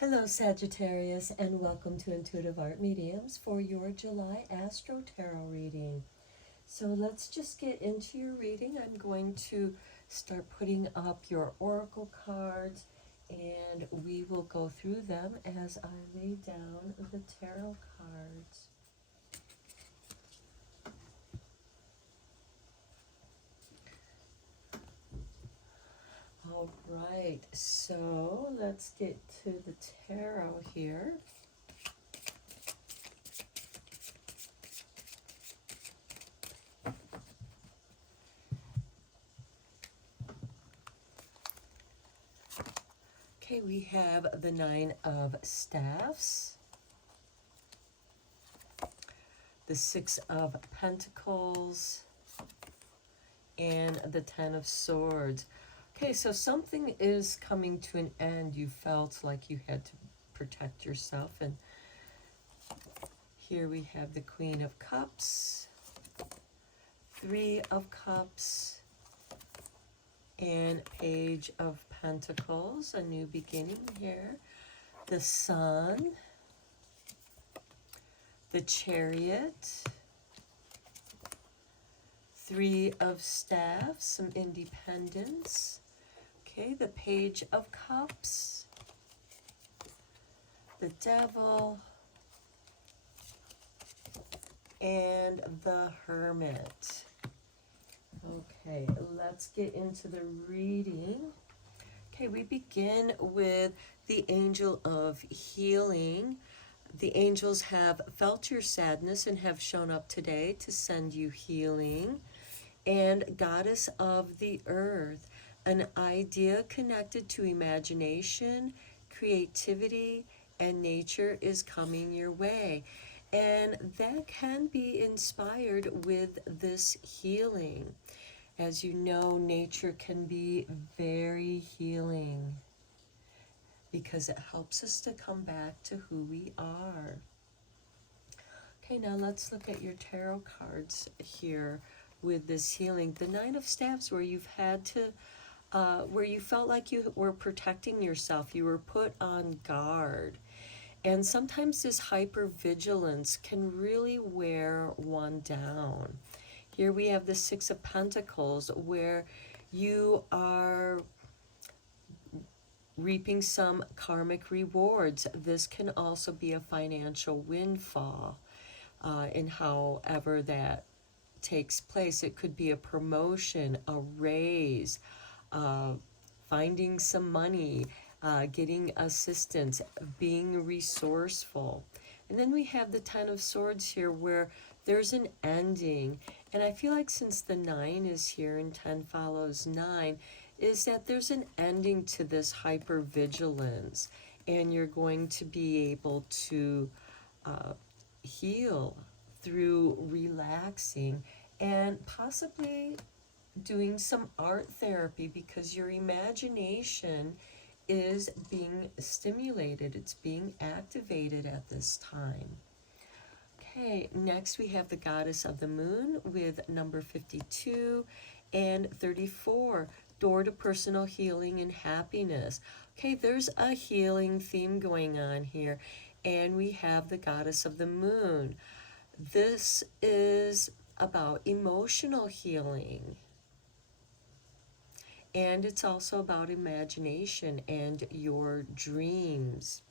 Hello Sagittarius, and welcome to Intuitive Art Mediums for your July Astro-Tarot reading. So let's just get into your reading. I'm going to start putting up your oracle cards and we will go through them as I lay down the tarot cards. All right, so let's get to the tarot here. Okay, we have the Nine of Staffs, the Six of Pentacles, and the Ten of Swords. Okay, so something is coming to an end. You felt like you had to protect yourself. And here we have the Queen of Cups, Three of Cups, and Page of Pentacles. A new beginning here. The Sun, the Chariot, Three of Staffs, some independence. Okay, the Page of Cups, the Devil, and the Hermit. Okay, let's get into the reading. Okay, we begin with the Angel of Healing. The angels have felt your sadness and have shown up today to send you healing. And Goddess of the Earth, an idea connected to imagination, creativity, and nature is coming your way. And that can be inspired with this healing. As you know, nature can be very healing because it helps us to come back to who we are. Okay, now let's look at your tarot cards here with this healing. The Nine of Staffs, where you've had to where you felt like you were protecting yourself, you were put on guard. And sometimes this hypervigilance can really wear one down. Here we have the Six of Pentacles, where you are reaping some karmic rewards. This can also be a financial windfall in however that takes place. It could be a promotion, a raise, finding some money, getting assistance, being resourceful. And then we have the Ten of Swords here, where there's an ending. And I feel like since the 9 is here and 10 follows 9, is that there's an ending to this hypervigilance. And you're going to be able to heal through relaxing and possibly doing some art therapy, because your imagination is being stimulated. It's being activated at this time. Okay, next we have the Goddess of the Moon with number 52 and 34, door to personal healing and happiness. Okay, there's a healing theme going on here. And we have the Goddess of the Moon. This is about emotional healing. And it's also about imagination and your dreams.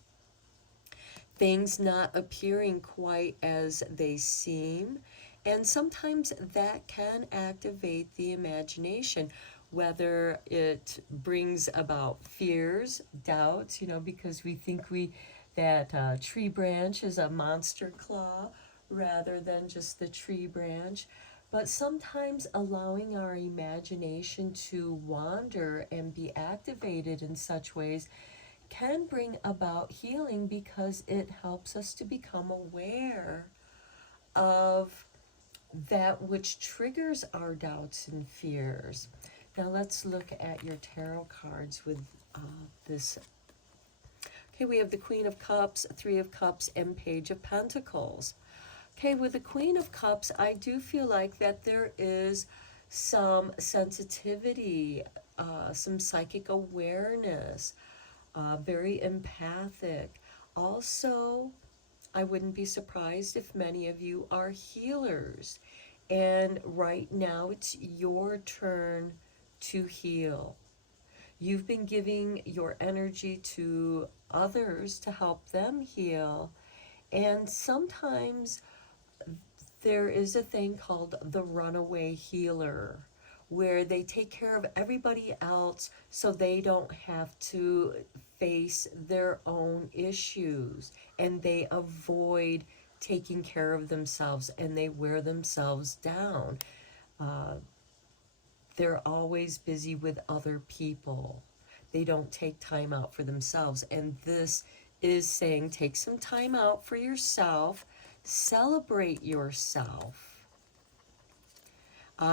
Things not appearing quite as they seem. And sometimes that can activate the imagination, whether it brings about fears, doubts, because we think that tree branch is a monster claw rather than just the tree branch. But sometimes allowing our imagination to wander and be activated in such ways can bring about healing, because it helps us to become aware of that which triggers our doubts and fears. Now let's look at your tarot cards with this. Okay, we have the Queen of Cups, Three of Cups, and Page of Pentacles. Okay, with the Queen of Cups, I do feel like that there is some sensitivity, some psychic awareness, very empathic. Also, I wouldn't be surprised if many of you are healers. And right now, it's your turn to heal. You've been giving your energy to others to help them heal. And sometimes there is a thing called the runaway healer, where they take care of everybody else so they don't have to face their own issues, and they avoid taking care of themselves and they wear themselves down. Uh, they're always busy with other people. They don't take time out for themselves. And this is saying take some time out for yourself, celebrate yourself.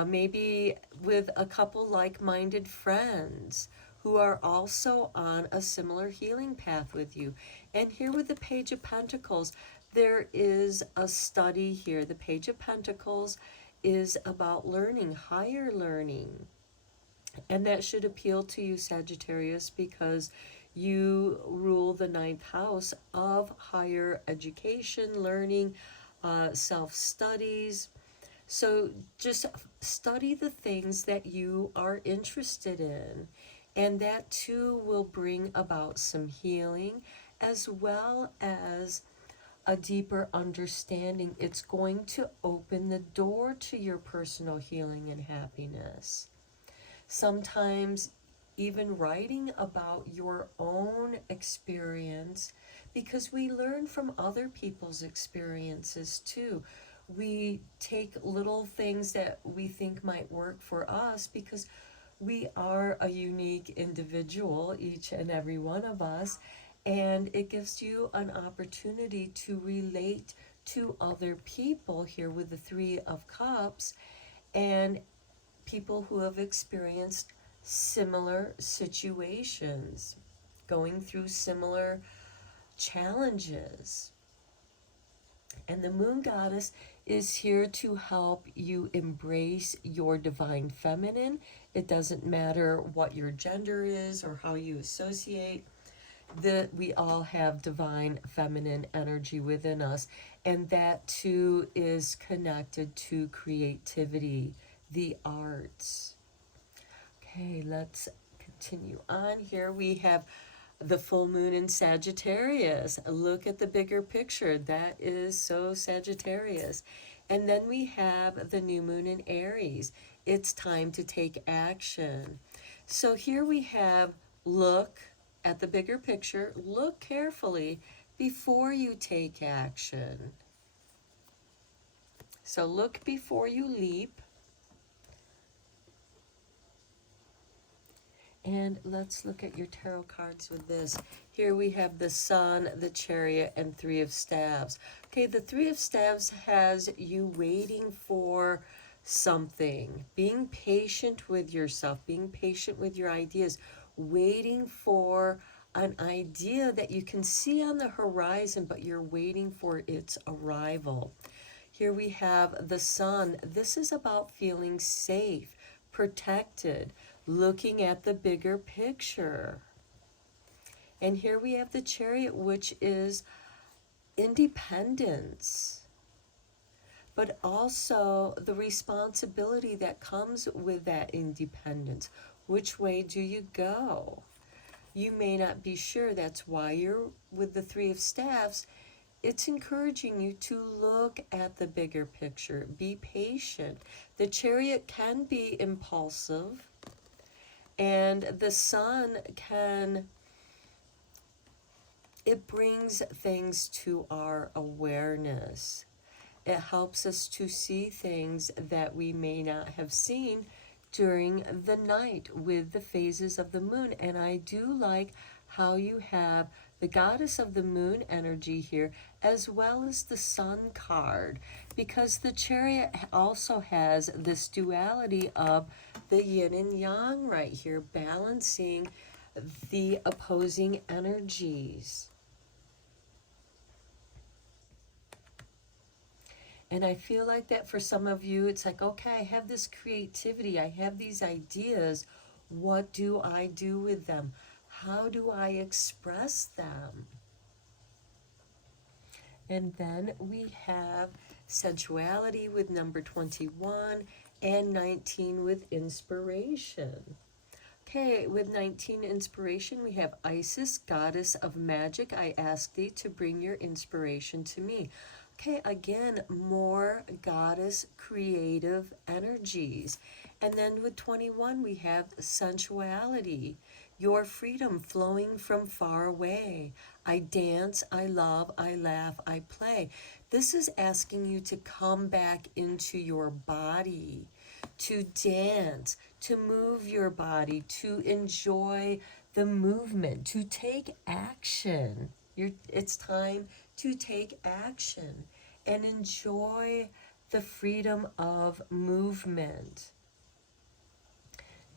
Maybe with a couple like-minded friends who are also on a similar healing path with you. And here with the Page of Pentacles, there is a study here. The Page of Pentacles is about learning, higher learning. And that should appeal to you, Sagittarius, because you rule the 9th house of higher education, learning, self-studies. So just study the things that you are interested in. And that too will bring about some healing as well as a deeper understanding. It's going to open the door to your personal healing and happiness. Sometimes even writing about your own experience, because we learn from other people's experiences too. We take little things that we think might work for us because we are a unique individual, each and every one of us, and it gives you an opportunity to relate to other people here with the 3 of Cups and people who have experienced similar situations, going through similar challenges. And the Moon Goddess is here to help you embrace your divine feminine. It doesn't matter what your gender is or how you associate. We all have divine feminine energy within us, and that too is connected to creativity, the arts. Okay, let's continue on. Here we have the full moon in Sagittarius. Look at the bigger picture. That is so Sagittarius. And then we have the new moon in Aries. It's time to take action. So here we have, look at the bigger picture. Look carefully before you take action. So look before you leap. And let's look at your tarot cards with this. Here we have the Sun, the Chariot, and 3 of Staves. Okay, the 3 of Staves has you waiting for something, being patient with yourself, being patient with your ideas, waiting for an idea that you can see on the horizon, but you're waiting for its arrival. Here we have the Sun. This is about feeling safe, protected, looking at the bigger picture. And here we have the Chariot, which is independence, but also the responsibility that comes with that independence. Which way do you go? You may not be sure. That's why you're with the 3 of Staves. It's encouraging you to look at the bigger picture. Be patient. The Chariot can be impulsive, and the Sun it brings things to our awareness. It helps us to see things that we may not have seen during the night with the phases of the moon. And I do like how you have the Goddess of the Moon energy here, as well as the Sun card, because the Chariot also has this duality of the yin and yang right here, balancing the opposing energies. And I feel like that for some of you, it's like, okay, I have this creativity, I have these ideas. What do I do with them? How do I express them? And then we have sensuality with number 21 and 19 with inspiration. Okay, with 19 inspiration, we have Isis, goddess of magic. I ask thee to bring your inspiration to me. Okay, again, more goddess creative energies. And then with 21, we have sensuality, your freedom flowing from far away. I dance, I love, I laugh, I play. This is asking you to come back into your body, to dance, to move your body, to enjoy the movement, to take action. It's time to take action and enjoy the freedom of movement.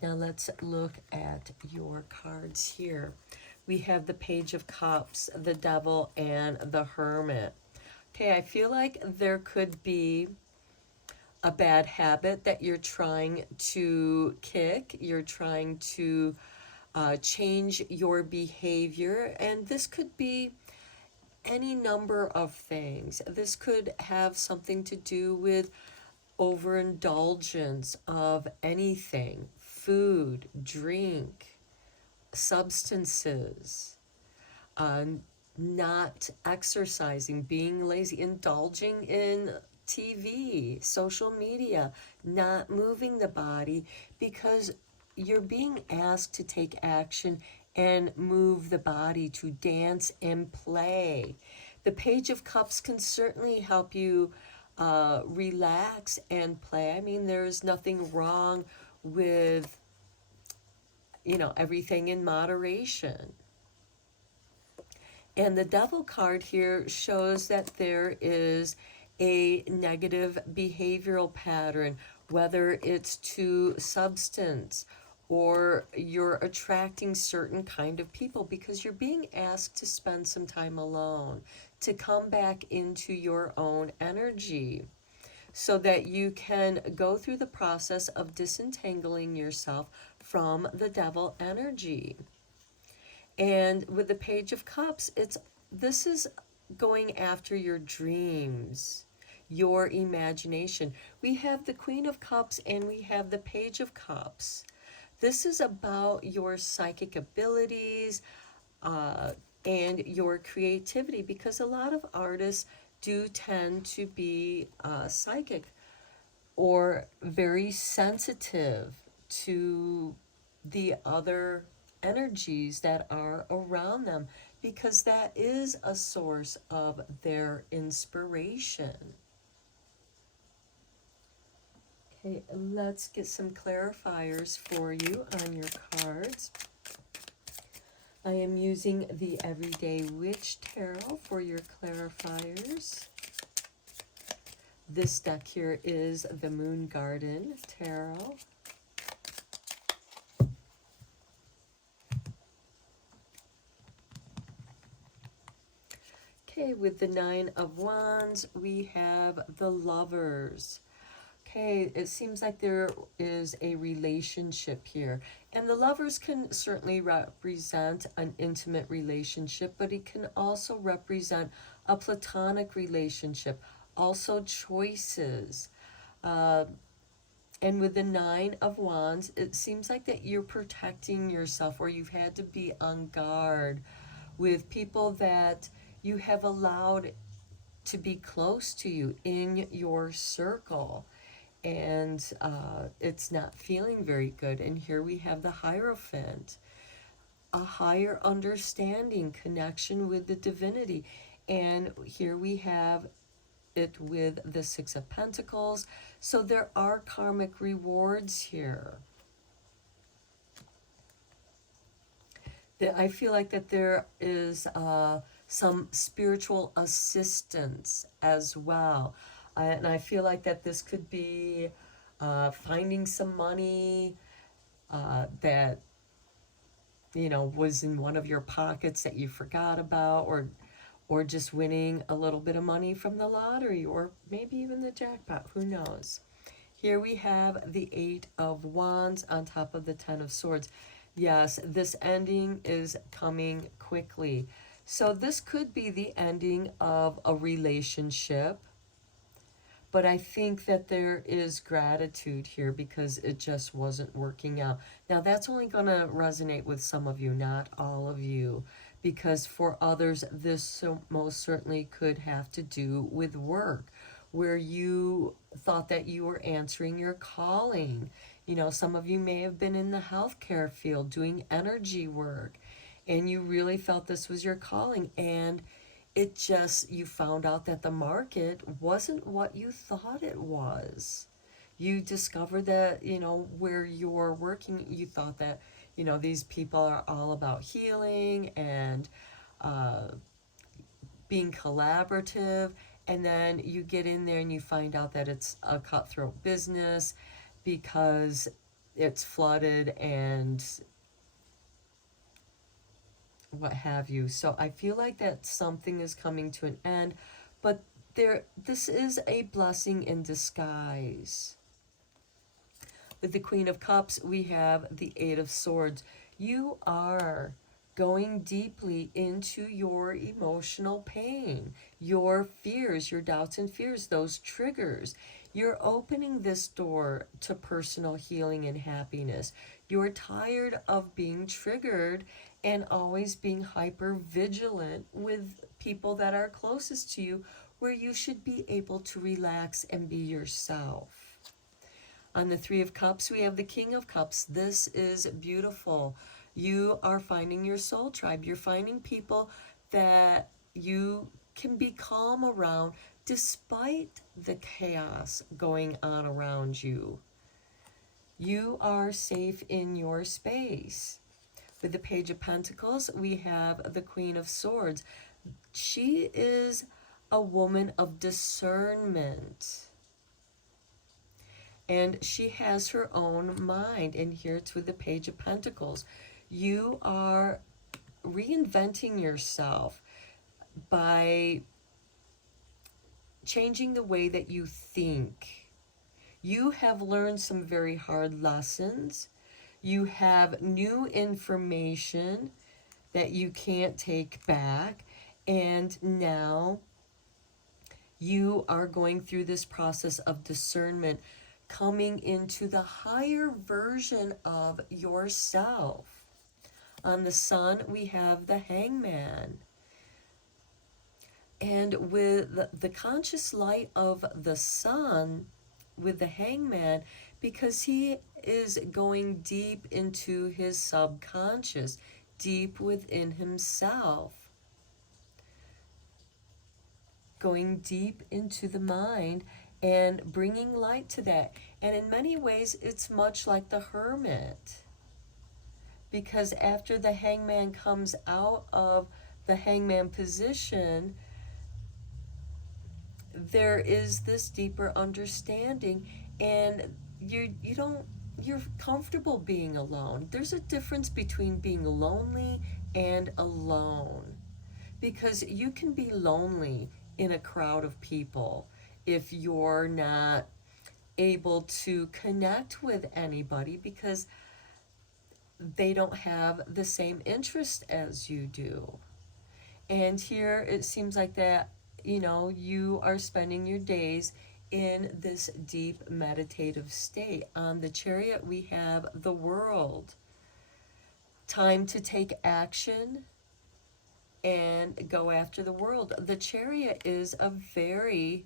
Now let's look at your cards here. We have the Page of Cups, the Devil, and the Hermit. Okay, I feel like there could be a bad habit that you're trying to kick. You're trying to change your behavior, and this could be any number of things. This could have something to do with overindulgence of anything, food, drink, substances, not exercising, being lazy, indulging in TV, social media, not moving the body, because you're being asked to take action and move the body, to dance and play. The Page of Cups can certainly help you relax and play. I mean, there's nothing wrong with, everything in moderation. And the Devil card here shows that there is a negative behavioral pattern, whether it's to substance or you're attracting certain kind of people, because you're being asked to spend some time alone, to come back into your own energy, so that you can go through the process of disentangling yourself from the devil energy. And with the Page of Cups, this is going after your dreams, your imagination. We have the Queen of Cups and we have the Page of Cups. This is about your psychic abilities and your creativity, because a lot of artists do tend to be psychic or very sensitive to the other energies that are around them, because that is a source of their inspiration. Okay, let's get some clarifiers for you on your cards. I am using the Everyday Witch Tarot for your clarifiers. This deck here is the Moon Garden Tarot. Okay, with the Nine of Wands, we have the Lovers. Okay, it seems like there is a relationship here. And the Lovers can certainly represent an intimate relationship, but it can also represent a platonic relationship, also choices. And with the Nine of Wands, it seems like that you're protecting yourself, or you've had to be on guard with people that you have allowed to be close to you in your circle. And it's not feeling very good. And here we have the Hierophant, a higher understanding, connection with the divinity. And here we have it with the Six of Pentacles. So there are karmic rewards here. I feel like that there is some spiritual assistance as well. And I feel like that this could be finding some money that, was in one of your pockets that you forgot about, or just winning a little bit of money from the lottery, or maybe even the jackpot, who knows. Here we have the Eight of Wands on top of the Ten of Swords. Yes, this ending is coming quickly. So this could be the ending of a relationship, but I think that there is gratitude here because it just wasn't working out. Now, that's only going to resonate with some of you, not all of you, because for others, this most certainly could have to do with work, where you thought that you were answering your calling. You know, some of you may have been in the healthcare field doing energy work, and you really felt this was your calling, and it just, you found out that the market wasn't what you thought it was. You discovered that, you know, where you're working, you thought that, you know, these people are all about healing and uh, being collaborative. And then you get in there and you find out that it's a cutthroat business because it's flooded and what have you. So I feel like that something is coming to an end, but this is a blessing in disguise. With the Queen of Cups, we have the Eight of Swords. You are going deeply into your emotional pain, your fears, your doubts and fears, those triggers. You're opening this door to personal healing and happiness. You're tired of being triggered and always being hyper vigilant with people that are closest to you, where you should be able to relax and be yourself. On the Three of Cups, we have the King of Cups. This is beautiful. You are finding your soul tribe. You're finding people that you can be calm around despite the chaos going on around you. You are safe in your space. With the Page of Pentacles, we have the Queen of Swords. She is a woman of discernment. And she has her own mind. And here it's with the Page of Pentacles. You are reinventing yourself by changing the way that you think. You have learned some very hard lessons. You have new information that you can't take back. And now you are going through this process of discernment, coming into the higher version of yourself. On the Sun, we have the Hangman. And with the conscious light of the Sun, with the Hangman, because he is going deep into his subconscious, deep within himself, going deep into the mind and bringing light to that. And in many ways, it's much like the Hermit, because after the Hangman comes out of the Hangman position, there is this deeper understanding, and you're comfortable being alone. There's a difference between being lonely and alone, because you can be lonely in a crowd of people if you're not able to connect with anybody because they don't have the same interest as you do. And here it seems like that, you know, you are spending your days in this deep meditative state. On the Chariot, we have the World. Time to take action and go after the world. The Chariot is a very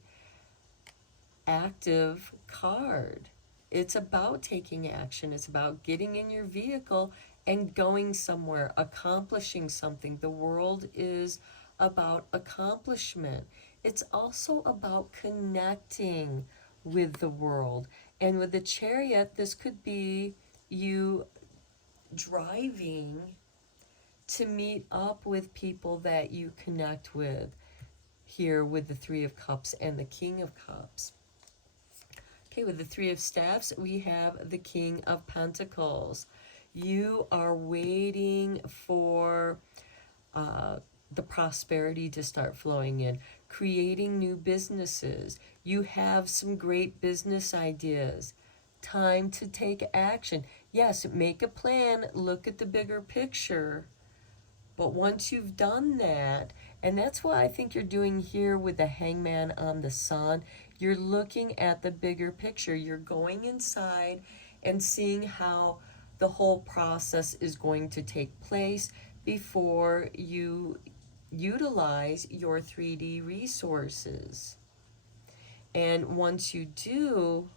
active card. It's about taking action. It's about getting in your vehicle and going somewhere, accomplishing something. The World is about accomplishment. It's also about connecting with the world. And with the Chariot, this could be you driving to meet up with people that you connect with, here with the Three of Cups and the King of Cups. Okay, with the Three of Staffs, we have the King of Pentacles. You are waiting for the prosperity to start flowing in, creating new businesses. You have some great business ideas. Time to take action. Yes, make a plan, look at the bigger picture. But once you've done that, and that's what I think you're doing here with the Hangman on the Sun, you're looking at the bigger picture. You're going inside and seeing how the whole process is going to take place before you utilize your 3D resources. And once you do,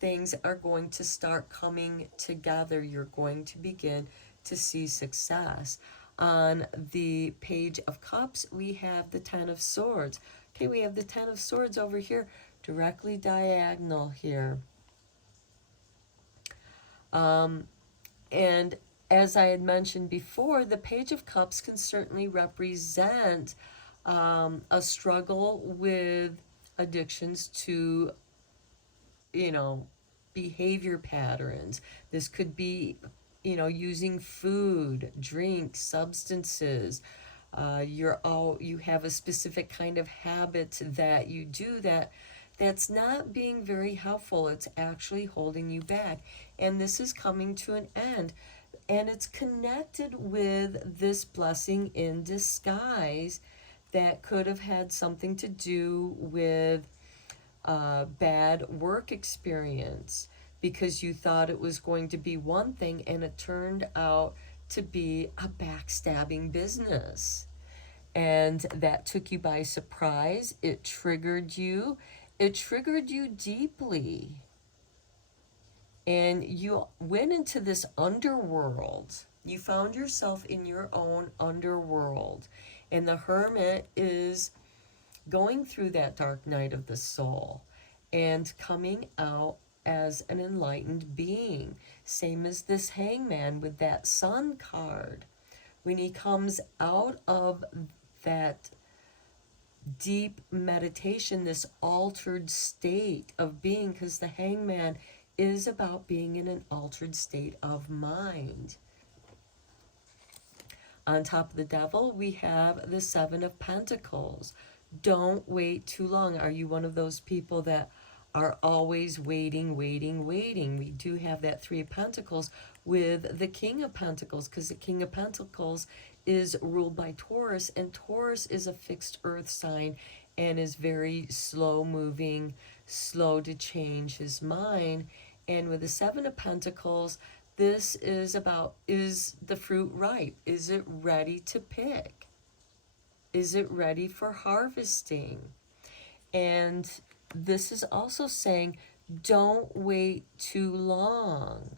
things are going to start coming together. You're going to begin to see success. On the Page of Cups, we have the Ten of Swords. Okay, we have the Ten of Swords over here, directly diagonal here. And as I had mentioned before, the Page of Cups can certainly represent a struggle with addictions to, you know, behavior patterns. This could be, you know, using food, drink, substances. You have a specific kind of habit that you do that's not being very helpful. It's actually holding you back. And this is coming to an end. And it's connected with this blessing in disguise that could have had something to do with bad work experience, because you thought it was going to be one thing and it turned out to be a backstabbing business. And that took you by surprise. It triggered you. It triggered you deeply. And you went into this underworld. You found yourself in your own underworld. And the Hermit is going through that dark night of the soul and coming out as an enlightened being. Same as this Hangman with that Sun card. When he comes out of that deep meditation, this altered state of being, because the Hangman is about being in an altered state of mind. On top of the Devil, we have the Seven of Pentacles. Don't wait too long. Are you one of those people that are always waiting? We do have that Three of Pentacles with the King of Pentacles, because the King of Pentacles is ruled by Taurus, and Taurus is a fixed earth sign and is very slow moving, slow to change his mind. And with the Seven of Pentacles, this is about, is the fruit ripe? Is it ready to pick? Is it ready for harvesting? And this is also saying, don't wait too long.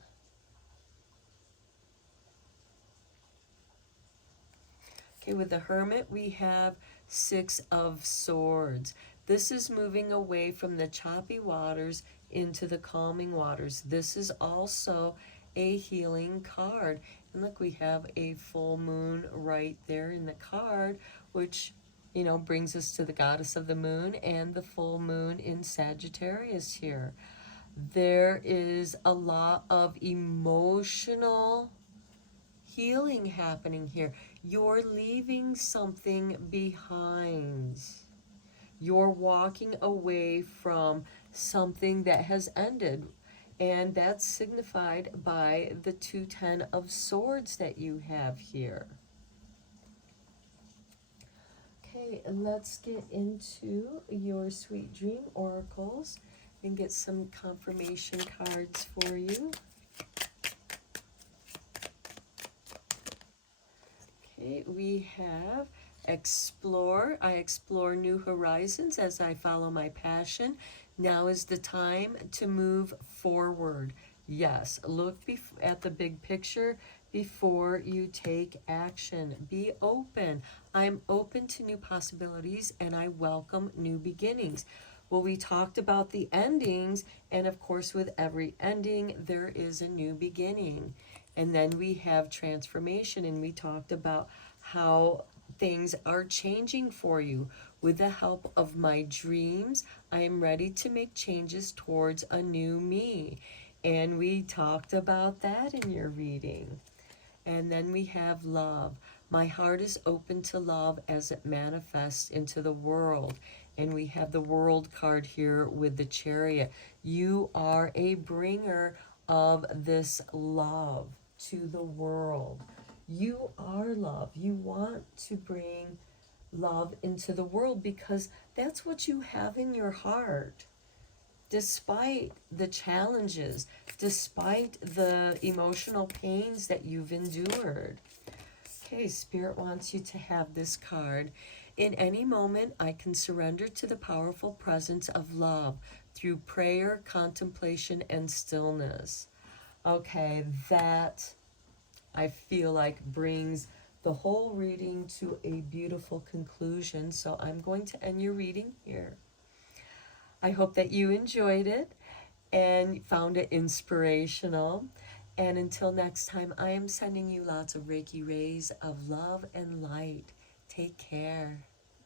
Okay, with the Hermit, we have Six of Swords. This is moving away from the choppy waters into the calming waters. This is also a healing card. And look, we have a full moon right there in the card, which, you know, brings us to the goddess of the moon and the full moon in Sagittarius here. There is a lot of emotional healing happening here. You're leaving something behind. You're walking away from something that has ended. And that's signified by the 2 Ten of Swords that you have here. Okay, let's get into your sweet dream oracles and get some confirmation cards for you. Okay, we have explore. I explore new horizons as I follow my passion. Now is the time to move forward. Yes, look at the big picture before you take action. Be open. I'm open to new possibilities and I welcome new beginnings. Well, we talked about the endings, and of course with every ending there is a new beginning. And then we have transformation, and we talked about how things are changing for you. With the help of my dreams, I am ready to make changes towards a new me. And we talked about that in your reading. And then we have love. My heart is open to love as it manifests into the world. And we have the World card here with the Chariot. You are a bringer of this love to the world. You are love. You want to bring love into the world because that's what you have in your heart. Despite the challenges, despite the emotional pains that you've endured. Okay, Spirit wants you to have this card. In any moment, I can surrender to the powerful presence of love through prayer, contemplation, and stillness. Okay, that I feel like brings the whole reading to a beautiful conclusion. So I'm going to end your reading here. I hope that you enjoyed it and found it inspirational. And until next time, I am sending you lots of Reiki rays of love and light. Take care.